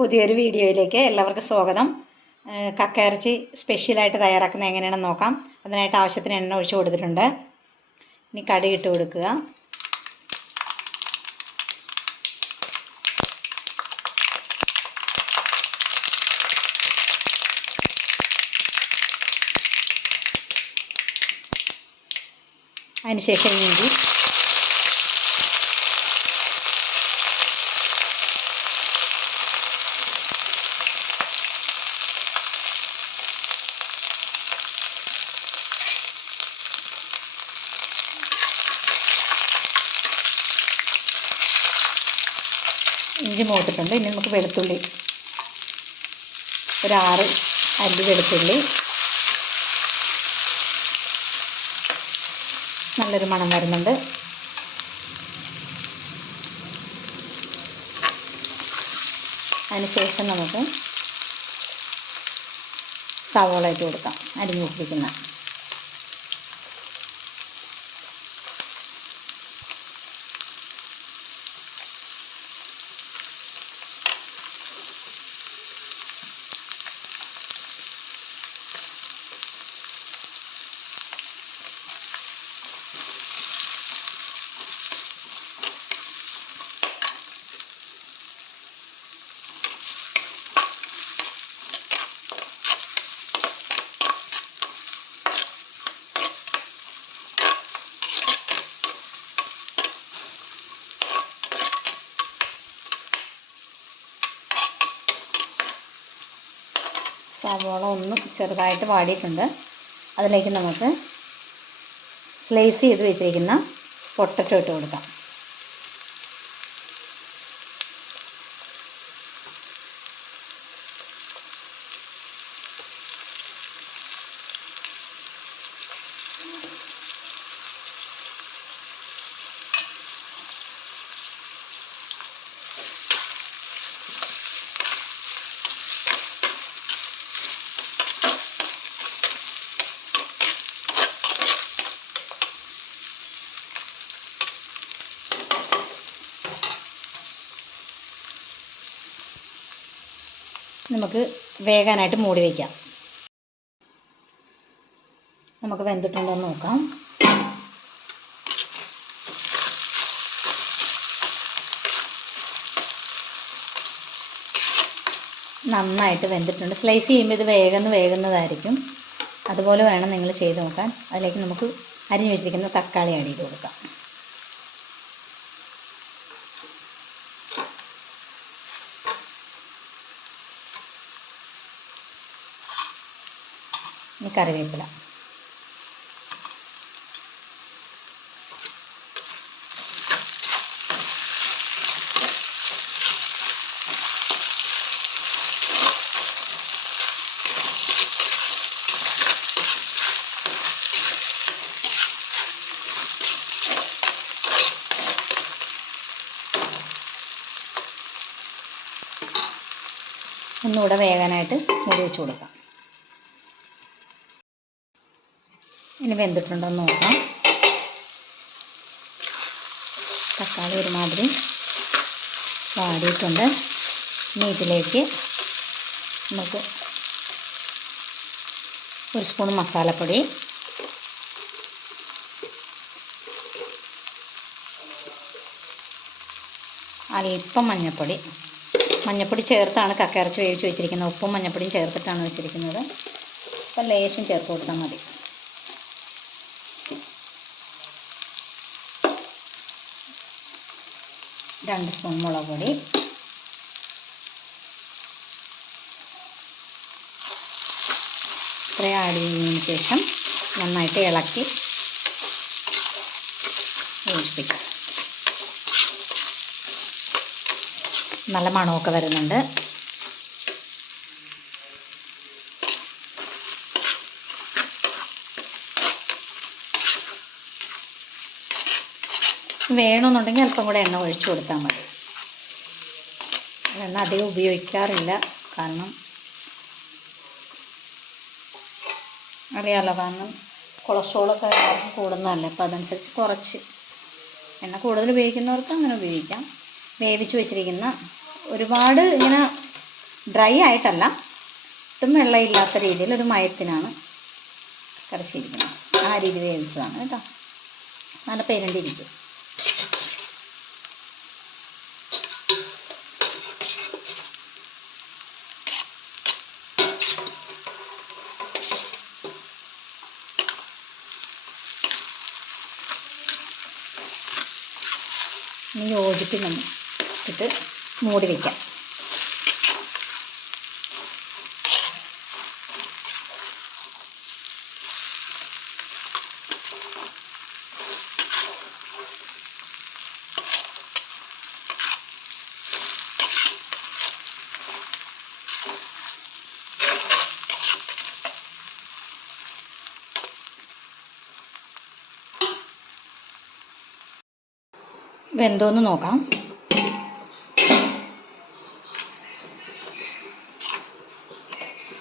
പുതിയൊരു വീഡിയോയിലേക്ക് എല്ലാവർക്കും സ്വാഗതം. കക്കയിറച്ചി സ്പെഷ്യലായിട്ട് തയ്യാറാക്കുന്നത് എങ്ങനെയാണെന്ന് നോക്കാം. അതിനായിട്ട് ആവശ്യത്തിന് എണ്ണ ഒഴിച്ച് കൊടുത്തിട്ടുണ്ട്. ഇനി കടുക് ഇട്ട് കൊടുക്കുക. അതിനുശേഷം ഇഞ്ചി, ഇഞ്ചി മൂത്തിട്ടുണ്ട്. ഇനി നമുക്ക് വെളുത്തുള്ളി, ഒരു 6 അല്ലി വെളുത്തുള്ളി, നല്ലൊരു മണം വരുന്നുണ്ട്. അതിനുശേഷം നമുക്ക് സവോള ഇട്ട് കൊടുക്കാം, അരിഞ്ഞ് വെച്ചിരിക്കുന്ന. സവോള ഒന്ന് ചെറുതായിട്ട് വാടിയിട്ടുണ്ട്. അതിലേക്ക് നമുക്ക് സ്ലൈസ് ചെയ്ത് വെച്ചിരിക്കുന്ന പൊട്ടറ്റോ ഇട്ട് കൊടുക്കാം. നമുക്ക് വേകാനായിട്ട് മൂടി വയ്ക്കാം. നമുക്ക് വെന്തിട്ടുണ്ടോ എന്ന് നോക്കാം. നന്നായിട്ട് വെന്തിട്ടുണ്ട്. സ്ലൈസ് ചെയ്യുമ്പോൾ ഇത് വേകുന്നതായിരിക്കും. അതുപോലെ വേണം നിങ്ങൾ ചെയ്ത് നോക്കാൻ. അതിലേക്ക് നമുക്ക് അരിഞ്ഞു വെച്ചിരിക്കുന്ന തക്കാളി ആഡ് ചെയ്ത് കൊടുക്കാം. ഇനി കറിവേപ്പില, ഒന്നുകൂടെ വേകാനായിട്ട് മൂടി വെച്ച് കൊടുക്കാം. ഇനി വെന്തിട്ടുണ്ടോ എന്ന് നോക്കാം. തക്കാളി ഒരുമാതിരി വാടിയിട്ടുണ്ട്. ഇനി ഇതിലേക്ക് നമുക്ക് 1 സ്പൂൺ മസാലപ്പൊടി, അല്പം മഞ്ഞൾപ്പൊടി ചേർത്താണ് കക്കയിറച്ചി വേവിച്ച് വെച്ചിരിക്കുന്നത്. ഉപ്പും മഞ്ഞൾപ്പൊടിയും ചേർത്തിട്ടാണ് വെച്ചിരിക്കുന്നത്. അപ്പം ലേശം ചേർത്ത് കൊടുത്താൽ മതി. രണ്ട് സ്പൂൺ മുളക് പൊടി, ഇത്രയും ആഡ് ചെയ്യുന്നതിന് ശേഷം നന്നായിട്ട് ഇളക്കി യോജിപ്പിക്കാം. നല്ല മണമൊക്കെ വരുന്നുണ്ട്. വേണമെന്നുണ്ടെങ്കിൽ അല്പം കൂടെ എണ്ണ ഒഴിച്ചു കൊടുത്താൽ മതി. എണ്ണ അധികം ഉപയോഗിക്കാറില്ല, കാരണം അറിയാമല്ലോ, കാരണം കൊളസ്ട്രോളൊക്കെ എല്ലാവർക്കും കൂടുന്നതല്ലേ. അപ്പോൾ അതനുസരിച്ച് കുറച്ച് എണ്ണ കൂടുതൽ ഉപയോഗിക്കുന്നവർക്ക് അങ്ങനെ ഉപയോഗിക്കാം. വേവിച്ച് വെച്ചിരിക്കുന്ന ഒരുപാട് ഇങ്ങനെ ഡ്രൈ ആയിട്ടല്ല, ഒട്ടും വെള്ളമില്ലാത്ത രീതിയിൽ ഒരു മയത്തിനാണ് കരച്ചിരിക്കുന്നത്. ആ രീതി വേവിച്ചതാണ് കേട്ടോ. നല്ല പേരണ്ടിരിക്കും. ഇനി യോജിപ്പിനൊന്ന് വെച്ചിട്ട് മൂടി വയ്ക്കാം. വെന്തോന്ന് നോക്കാം.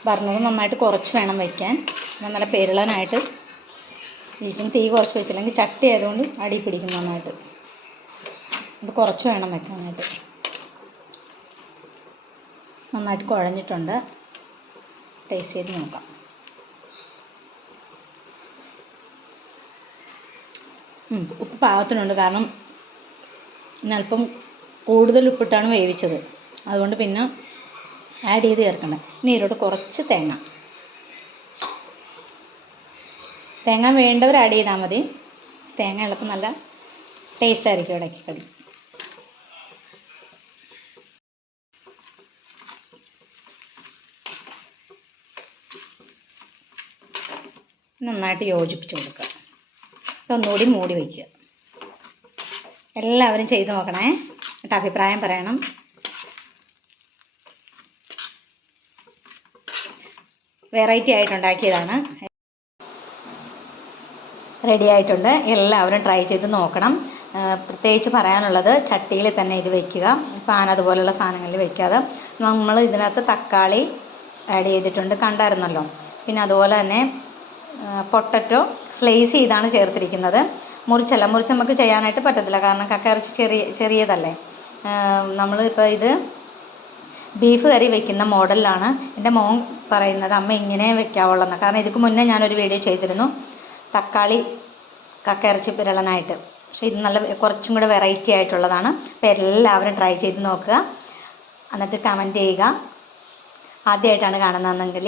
ബർണർ നന്നായിട്ട് കുറച്ച് വേണം വയ്ക്കാൻ. നല്ല പെരളനായിട്ട് ഇരിക്കും. തീ കുറച്ച് വെച്ചില്ലെങ്കിൽ ചട്ടി ആയതുകൊണ്ട് അടി പിടിക്കും നന്നായിട്ട്. അത് കുറച്ച് വേണം വെക്കാനായിട്ട്. നന്നായിട്ട് കുഴഞ്ഞിട്ടുണ്ട്. ടേസ്റ്റ് ചെയ്ത് നോക്കാം. ഉപ്പ് പാകത്തിനുണ്ട്. കാരണം ഞാൻ അല്പം കൂടുതൽ ഉപ്പിട്ടാണ് വേവിച്ചത്. അതുകൊണ്ട് പിന്നെ ആഡ് ചെയ്ത് ചേർക്കണ്ട. ഇനി ഇതിലോട്ട് കുറച്ച് തേങ്ങ വേണ്ടവർ ആഡ് ചെയ്താൽ മതി. തേങ്ങ ഉള്ളപ്പോൾ നല്ല ടേസ്റ്റ് ആയിരിക്കും ഇടയ്ക്ക് കടി. നന്നായിട്ട് യോജിപ്പിച്ച് കൊടുക്കുക. ഒന്നുകൂടി മൂടി വയ്ക്കുക. എല്ലാവരും ചെയ്ത് നോക്കണേ. എന്നിട്ട് അഭിപ്രായം പറയണം. വെറൈറ്റി ആയിട്ടുണ്ടാക്കിയതാണ്. റെഡി ആയിട്ടുണ്ട്. എല്ലാവരും ട്രൈ ചെയ്ത് നോക്കണം. പ്രത്യേകിച്ച് പറയാനുള്ളത്, ചട്ടിയിൽ തന്നെ ഇത് വയ്ക്കുക. പാൻ അതുപോലുള്ള സാധനങ്ങളിൽ വയ്ക്കാതെ. നമ്മൾ ഇതിനകത്ത് തക്കാളി ആഡ് ചെയ്തിട്ടുണ്ട്, കണ്ടായിരുന്നല്ലോ. പിന്നെ അതുപോലെ തന്നെ പൊട്ടറ്റോ സ്ലൈസ് ചെയ്താണ് ചേർത്തിരിക്കുന്നത്. മുറിച്ച് നമുക്ക് ചെയ്യാനായിട്ട് പറ്റത്തില്ല. കാരണം കക്കയിറച്ചി ചെറിയതല്ലേ. നമ്മളിപ്പോൾ ഇത് ബീഫ് കറി വെക്കുന്ന മോഡലിലാണ് എൻ്റെ മോൻ പറയുന്നത്, അമ്മ ഇങ്ങനെ വെക്കാവുള്ളതെന്ന്. കാരണം ഇതിക്ക് മുന്നേ ഞാനൊരു വീഡിയോ ചെയ്തിരുന്നു തക്കാളി കക്കയിറച്ചി പിരളനായിട്ട്. പക്ഷേ ഇത് നല്ല കുറച്ചും കൂടെ വെറൈറ്റി ആയിട്ടുള്ളതാണ്. അപ്പോൾ എല്ലാവരും ട്രൈ ചെയ്ത് നോക്കുക. എന്നിട്ട് കമൻറ്റ് ചെയ്യുക. ആദ്യമായിട്ടാണ് കാണുന്നതെങ്കിൽ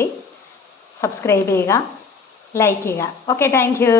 സബ്സ്ക്രൈബ് ചെയ്യുക, ലൈക്ക് ചെയ്യുക. Okay, thank you.